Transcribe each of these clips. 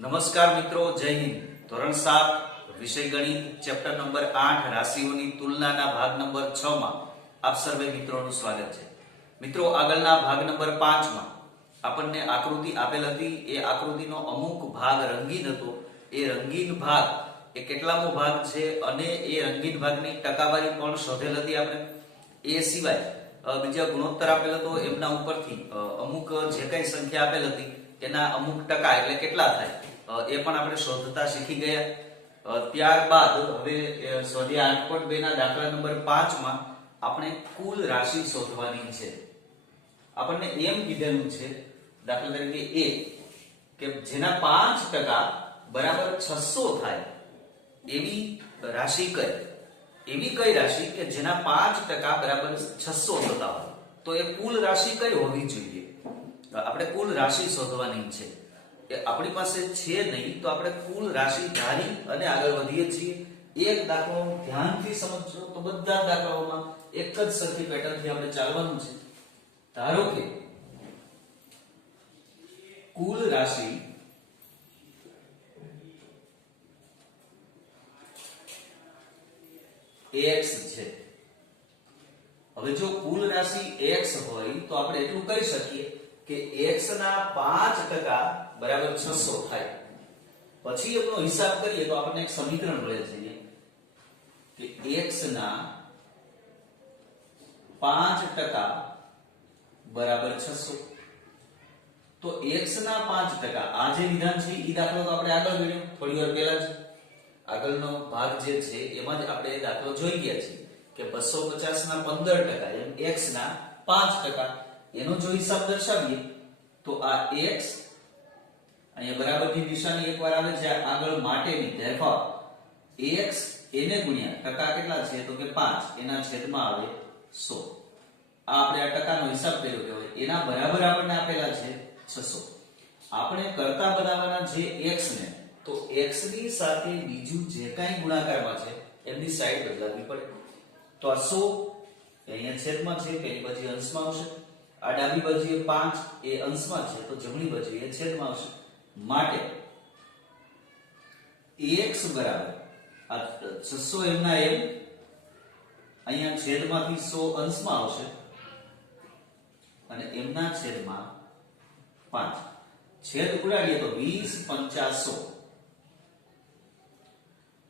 નમસ્કાર મિત્રો, જય હિન્દ. ધોરણ સાત, વિષય ગણિત, ચેપ્ટર નંબર આઠ, રાશિઓની તુલનાના ભાગ નંબર છ માં આપ સર્વે મિત્રોનું સ્વાગત છે. મિત્રો, આગળના ભાગ નંબર પાંચમાં આપણને આકૃતિ આપેલ હતી. એ આકૃતિનો અમુક ભાગ રંગીન હતો. એ રંગીન ભાગ એ કેટલામો ભાગ છે અને એ રંગીન ભાગની ટકાવારી પણ શોધેલ હતી આપણે? એ સિવાય બીજા ગુણોત્તર આપેલ હતો. એમના ઉપરથી અમુક જે કઈ સંખ્યા આપેલ હતી, એના અમુક ટકા એટલે કેટલા થાય? એ પણ આપણે શોધતા શીખી ગયા. ત્યારબાદ હવે સ્વાધ્યાય આઠ પોઈન્ટ બે ના દાખલા નંબર પાંચમાં આપણે કુલ રાશિ શોધવાની છે. આપણને એમ કીધેલું છે, દાખલા તરીકે એ, કે જેના પાંચ ટકા બરાબર છસો થાય, એવી રાશિ કઈ? એવી કઈ રાશિ કે જેના પાંચ ટકા બરાબર છસો થતા હોય? તો એ કુલ રાશિ કઈ હોવી જોઈએ? આપણે કુલ રાશિ શોધવાની છે. એ આપણી પાસે છે નહીં તો આપણે કુલ રાશિ ધારી અને આગળ વધીએ છીએ. એક દાખલો ધ્યાનથી સમજો તો બધા દાખલાઓમાં એક જ સરખી પેટર્નથી આપણે ચાલવાનું છે. ધારો કે કુલ રાશિ x છે. હવે જો કુલ રાશિ x હોય તો આપણે એટલું કહી શકીએ કે x ના 5% બરાબર 600 થાય. પછી એમનો હિસાબ કરીએ તો આપણને એક સમીકરણ મળે છે કે x ના 5% બરાબર 600 તો x ના 5% આ જે વિધાન છે એ દાખલો તો આપણે આગળ ગણ્યો, થોડી વાર પહેલા જ. આગળનો ભાગ જે છે એમાં જ આપણે દાખલો જોઈ ગયા છીએ કે 250 ના 15% એમ x ના 5% એનો જો હિસાબ દર્શાવીએ, તો આ x અહીંયા બરાબરની નિશાની એકવાર આવે છે આગળ માટેની. ધેરફોર ax એને ગુણ્યા ટકા કેટલા છે? તો કે 5 એના છેદમાં આવે 100 આ આપણે આ ટકાનો હિસાબ કર્યો કહેવાય. એના બરાબર આપણને આપેલા છે 600 આપણે કરતા બનાવવાના છે x ને, તો x ની સાથે બીજું જે કાંઈ ગુણાકારમાં છે, એમની સાઈડ બદલાવી પડે. તો આ 100 એ અહીંયા છેદમાં છે, પેલી બાજુ અંશમાં આવશે. આ ડાબી બાજુએ 5 એ અંશમાં છે, તો જમણી બાજુએ છેદમાં આવશે. માટે ax બરાબર? આ 600 એમના એમ, અહીંયા છેદમાંથી 100 અંશમાં આવશે. અને એમના છેદમાં 5 છેદ ઉડાડીએ તો 20 50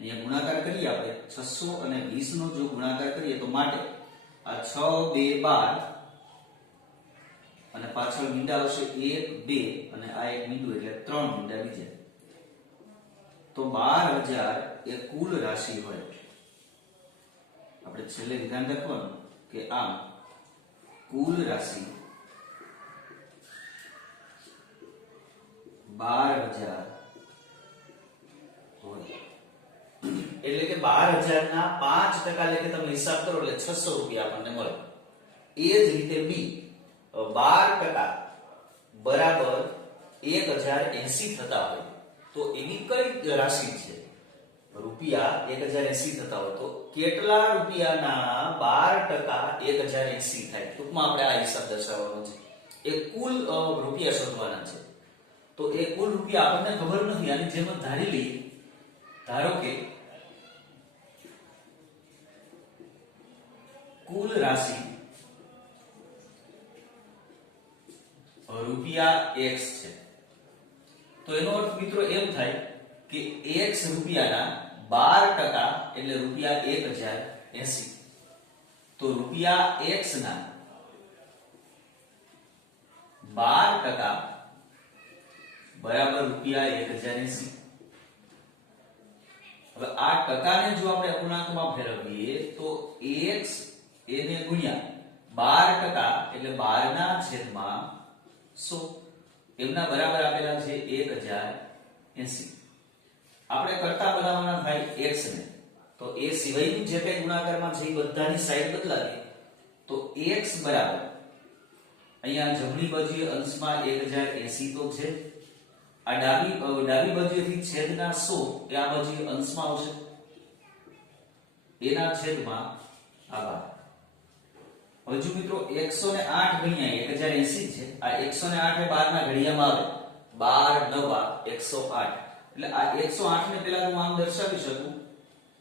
અહીંયા ગુણાકાર કરીએ આપણે. 600 અને 20 નો જો ગુણાકાર કરીએ તો માટે આ 6 2 12 અને પાછળ મીંડા આવશે 1 2 અને આ એક બિંદુ એટલે ત્રણ મીંડા બીજા. તો 12000 એ કુલ રાશિ હોય. આપણે છેલ્લે વિધાન લખવાનું કે આ કુલ રાશિ બાર હજાર હોય. એટલે કે બાર હજાર ના પાંચ ટકા લેખે તમે હિસાબ કરો એટલે છસો રૂપિયા આપણને મળે. એ જ રીતે બી બાર ટકા બરાબર એક હજાર એસી થતા હોય, તો એની કઈ રાશિ છે? રૂપિયા એક હજાર એસી થતા હોય, તો કેટલા રૂપિયાના બાર ટકા એક હજાર એસી થાય? ટૂંકમાં આપણે આ હિસાબ દર્શાવવાનો છે. એ કુલ રૂપિયા શોધવાના છે. તો એ કુલ રૂપિયા આપણને ખબર નથી, આની જેમ ધારી લઈએ. ધારો કે કુલ રાશિ રૂપિયા x છે. તો એનો અર્થ મિત્રો એમ થાય કે x રૂપિયાના બાર ટકા એટલે રૂપિયા એક હજાર એસી. તો રૂપિયા x ના બાર ટકા બરાબર રૂપિયા એક હજાર એસી. હવે આ ટકાને જો આપણે અપૂર્ણાંકમાં ફેરવીએ તો x એને ગુણ્યા બાર ટકા એટલે 12 ના છેદમાં સો એમના બરાબર આપેલા છે એક હજાર એસી. આપણે કરતા બનાવવાના થાય x ને, તો એ સિવાયનું જે કઈ ગુણાકારમાં છે એ બધાની સાઈડ બદલાવી. તો x બરાબર. અહીંયા જમણી બાજુએ અંશમાં 1080 તો છે. આ ડાબી ડાબી બાજુએથી છેદના 100 એ આ બાજુએ અંશમાં આવશે. એના છેદમાં આભાર. હવે જો મિત્રો 108 ગુણ્યા 1080 છે, આ 108 ને 12 ના ઘડિયામાં આવે, બાર નવા એકસો આઠ. એટલે આ એકસો આઠ ને પહેલા હું આમ દર્શાવી શકું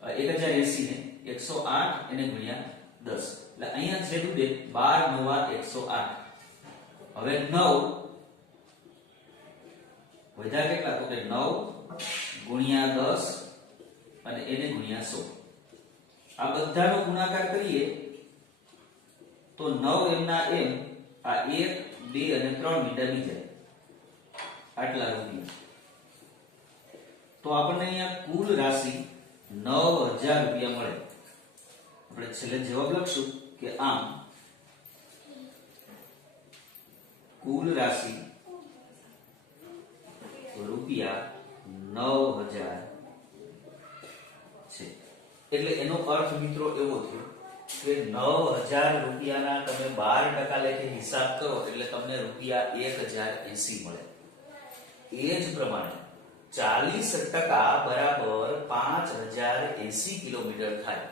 એક હજાર એસી ને એકસો આઠ એને ગુણ્યા દસ. એટલે અહીંયા છેડું દે, બાર નવા એકસો આઠ. હવે નવ વધ્યા કેટલા? તો કે નવ ગુણ્યા દસ અને એને ગુણ્યા 100 આ બધાનો ગુણાકાર કરીએ તો નવ એમના એમ આ એક, બે અને ત્રણ મીટરની જાય આટલા રૂપિયા. તો આપણને અહીંયા કુલ રાશિ નવ હજાર રૂપિયા મળે. આપણે છેલ્લે જવાબ લખશું કે આમ કુલ રાશિ રૂપિયા નવ હજાર છે. એટલે એનો અર્થ મિત્રો એવો થયો કે નવ હજાર રૂપિયાના તમે બાર ટકા લેખે હિસાબ કરો એટલે તમને રૂપિયા એક હજાર એસી મળે. એ જ પ્રમાણે ચાલીસ ટકા બરાબર પાંચ હજાર એસી કિલોમીટર થાય.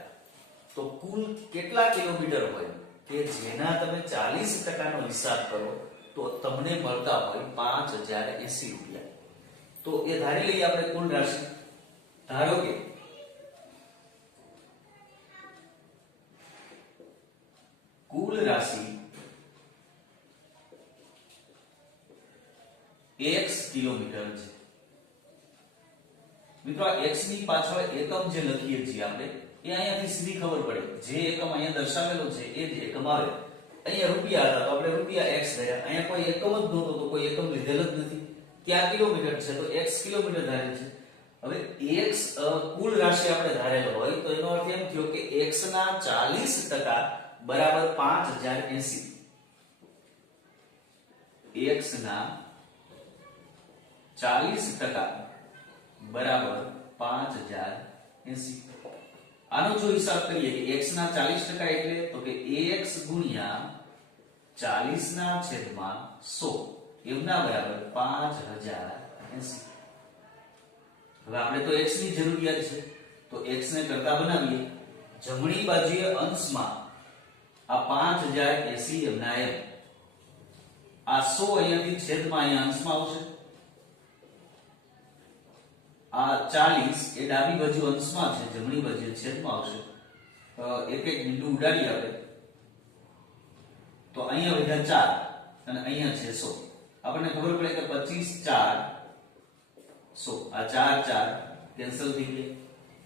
તો કુલ કેટલા કિલોમીટર હોય? કે જેના તમે ચાલીસ ટકાનો હિસાબ કરો, તો તમને મળતા હોય પાંચ હજાર એસી રૂપિયા. તો એ ધારી લઈએ આપણે કુલ રાશિ. ધારો કે કુલ રાશિ x કિલોમીટર છે. મિત્રો x ની પાછળ એકમ જે લખીએ છીએ આપણે, એ અહીંયાથી સીધી ખબર પડે. જે એકમ અહીંયા દર્શાવેલો છે, એ જ એકમ આવે. અહીંયા રૂપિયા હતા, તો આપણે રૂપિયા x ધર્યા અહીંયા કોઈ એકમ જ નહોતો, તો કોઈ એકમ લીધેલ જ નથી. ક્યાં કિલોમીટર છે? તો x કિલોમીટર ધારેલ છે. હવે x કુલ રાશિ આપણે ધારેલો હોય, તો એનો અર્થ એમ થયો કે x ના 40% બરાબર પાંચ હજાર એસી. એક્સ ના ચાલીસ ટકા બરાબર પાંચ હજાર એસી. આનો જો હિસાબ કરીએ કે x ના ચાલીસ ટકા એટલે તો કે એક્સ ગુણ્યા ચાલીસ ના છેદમાં સો. એમના બરાબર પાંચ હજાર એસી. હવે આપણે તો x ની જરૂરિયાત છે. તો x ને કરતા બનાવીએ. જમણી બાજુએ અંશમાં આ પાંચ હજાર એસી એમના એમ આ સો અહીંયાથી છેદમાં અહીંયા અંશમાં આવશે. આ 40 એ ડાબી બાજુ અંશમાં છે, જમણી બાજુ છેદમાં આવશે. એક એક બિંદુ ઉડાડી આવે તો અહીંયા વધ્યા ચાર અને અહીંયા છે સો. આપણને ખબર પડે કે પચીસ ચાર સો. આ 4 4 કેન્સલ થઈ ગયા.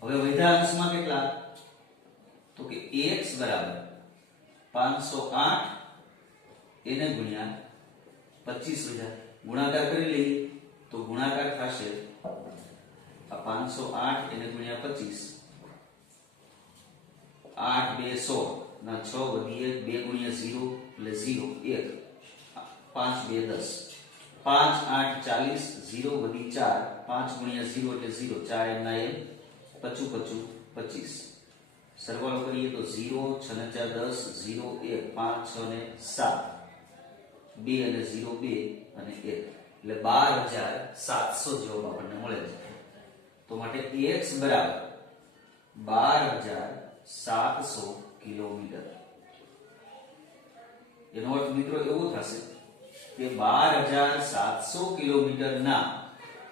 હવે વધ્યા અંશમાં કેટલા? તો કે એક્સ બરાબર. 508 એને ગુણ્યા 25 વધ્યા ગુણાકાર કરી લઈએ તો ગુણાકાર થશે આ પાંચસો આઠ એને ગુણ્યા પચીસ આઠ બે સો ના છ વધી એક બે ગુણ્યા ઝીરો એટલે ઝીરો એક પાંચ બે દસ પાંચ આઠ ચાલીસ ઝીરો વધી ચાર પાંચ ગુણ્યા ઝીરો એટલે ઝીરો ચાર એમના એમ પચું પચું પચીસ સરવાળો કરીએ તો ઝીરો, છ ને ચાર દસ, ઝીરો, એક, પાંચ, છ ને સાત. બે અને ઝીરો બે અને એક. એટલે બાર હજાર સાતસો જવાબ આપણને મળે છે. તો માટે x બરાબર બાર હજાર સાતસો કિલોમીટર. એનો અર્થ મિત્રો એવો થશે કે બાર હજાર સાતસો કિલોમીટર ના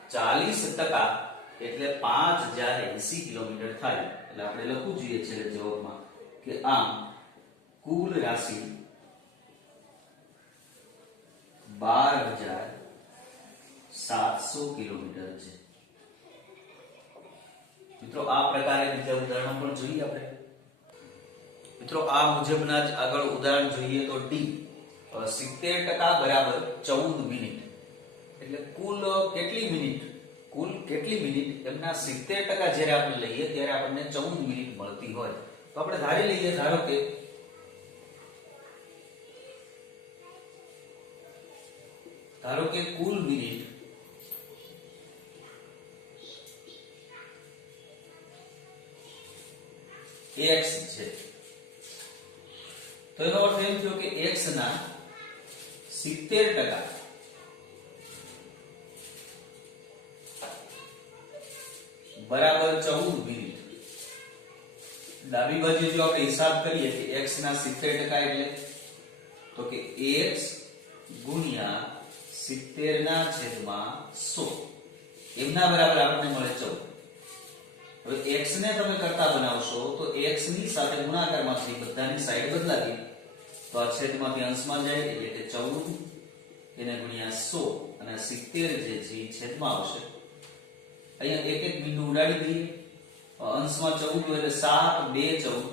ચાલીસ ટકા એટલે પાંચ હજાર એસી કિલોમીટર થાય. એટલે આપણે લખવું જોઈએ છે જવાબમાં કે આમ કુલ રાશિ બાર હજાર સાતસો કિલોમીટર છે. મિત્રો, આ પ્રકારે બીજા ઉદાહરણો પણ જોઈએ આપણે. મિત્રો, આ મુજબના જ આગળ ઉદાહરણ જોઈએ તો ડી સિત્તેર ટકા બરાબર ચૌદ મિનિટ. એટલે કુલ કેટલી મિનિટ? કુલ કેટલી મિનિટ? એમના સિત્તેર ટકા જ્યારે આપણે લઈએ ત્યારે આપણને ચૌદ મિનિટ મળતી હોય. તો આપણે ધારી લઈએ, ધારો કે ધારો કે કુલ મિનિટ x છે. તો એનો અર્થ એમ થયો કે x ના 70% બરાબર 14 મિનિટ. ડાબી બાજુ જો આપણે હિસાબ કરીએ કે x ના 70% ટકા એટલે, તો કે x ગુણ્યા સિત્તેર ના છેદમાં સો. એમના બરાબર આપણને મળે ચૌદ. હવે x ને તમે કરતા બનાવશો તો x ની સાથે ગુણાકારમાં છે બધાની સાઈડ બદલાતી. તો આ છેદમાંથી અંશમાં જાય, એટલે કે ચૌદ, એને ગુણ્યા સો, અને સિત્તેર જે છે છેદમાં આવશે અહીંયા એક એક બિંદુ ઉડાડી દઈએ. અંશમાં ચૌદ હોય એટલે સાત, બે ચૌદ.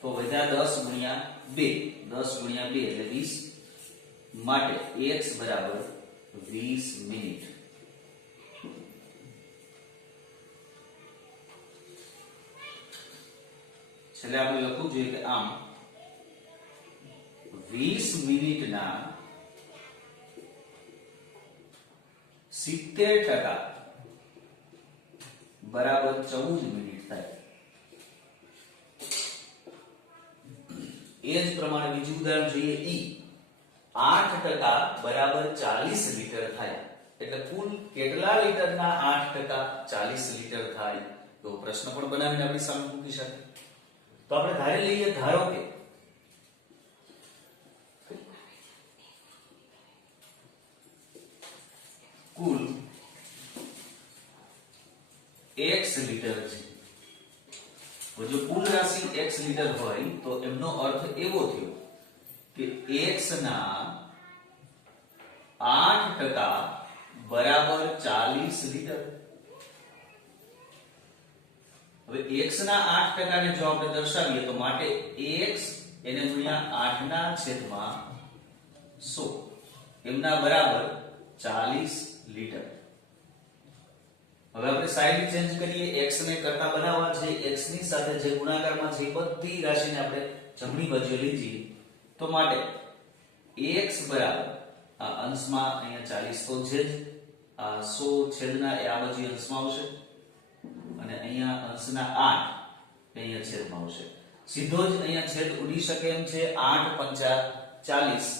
તો વધ્યા દસ ગુણ્યા બે. દસ ગુણ્યા બે એટલે વીસ. માટે x બરાબર વીસ મિનિટ. છેલ્લે આપણે લખવું જોઈએ કે આમ વીસ મિનિટના સિત્તેર ટકા બરાબર ચૌદ મિનિટ થાય. એ જ પ્રમાણે બીજું ઉદાહરણ જોઈએ ઈ. આઠ ટકા બરાબર ચાલીસ લીટર થાય. એટલે કુલ કેટલા લીટરના આઠ ટકા ચાલીસ લીટર થાય? તો પ્રશ્ન પણ બનાવીને આપણી સામે મૂકી શકે. તો આપણે ધારી લઈએ, ધારો કે કુલ x લીટર છે તો જો કુલ રાશિ x લીટર હોય તો એમનો અર્થ એવો થયો કે x ના 8 ટકા બરાબર 40 લીટર હવે x ના 8 ટકાને જો આપણે દર્શાવીએ તો માટે x એને ગુણ્યા 8 ના છેદમાં 100 એમના બરાબર 40 લીટર હવે આપણે સાઈડ ચેન્જ કરીએ. X ને કરતા બનાવવા છે. X ની સાથે જે ગુણાકારમાં છે બધી રાશિને આપણે જમણી બાજુ લીધી, તો માટે ax બરાબર આ અંશમાં અહીંયા 40 તો છે જ. આ 100 છેદના એ આ બાજુ અંશમાં આવશે. અને અહીંયા અંશના 8 અહીંયા છેદમાં આવશે. સીધો જ અહીંયા છેદ ઉડી શકે એમ છે. 8 5 40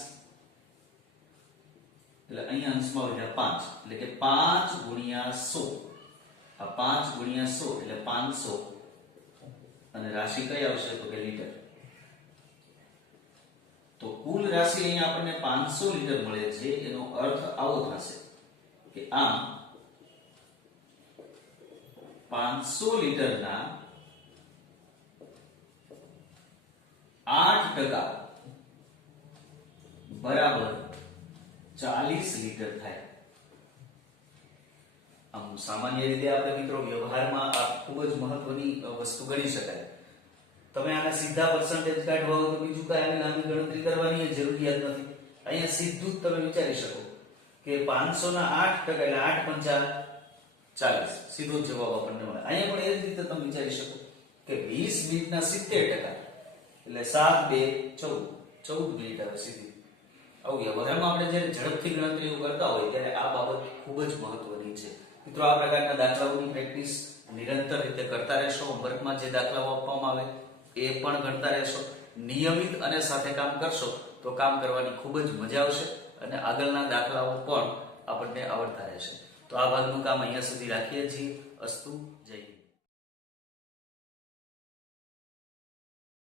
એટલે અહીંયા અંશમાં વધ્યા 5 એટલે કે 5 ગુણ્યા 100 આ પાંચ ગુણ્યા સો એટલે 500 અને રાશિ કઈ આવશે? તો કે લીટર. તો કુલ રાશિ અહીંયા આપણને 500 લીટર મળે છે. એનો અર્થ આવો થશે કે આમ 500 લીટરના આઠ ટકા બરાબર 40 લીટર થાય. આમ સામાન્ય રીતે આપણે મિત્રો વ્યવહારમાં આ ખૂબ જ મહત્વની વસ્તુ ગણી શકાય. તમે આના સીધા પર્સન્ટેજ કાઢવા હોય તો બીજું કાંઈ આની ગણતરી કરવાની જરૂરિયાત નથી. અહીંયા સીધું જ તમે વિચારી શકો કે 500 ના આઠ ટકા એટલે આઠ પંચા 40 સીધો જવાબ આપણને મળે. અહીંયા પણ એ જ રીતે તમે વિચારી શકો કે વીસ મિનિટના 70 ટકા એટલે સાત બે ચૌદ. ચૌદ મિનિટ આવે સીધી. આવું વ્યવહારમાં આપણે જ્યારે ઝડપથી ગણતરીઓ કરતા હોય ત્યારે આ બાબત ખૂબ જ મહત્વની છે. મિત્રો, આ પ્રકારના દાખલાઓની પ્રેક્ટિસ નિરંતર રીતે કરતા રહેશો. હોમવર્કમાં જે દાખલાઓ આપવામાં આવે, એ પણ ગણતા રહેશો. નિયમિત અને સાથે કામ કરશો, તો કામ કરવાની ખૂબ જ મજા આવશે અને આગળના દાખલાઓ પણ આપણને આવડતા રહેશે. તો આ ભાગનું કામ અહીંયા સુધી રાખીએ છીએ. અસ્તુ, જય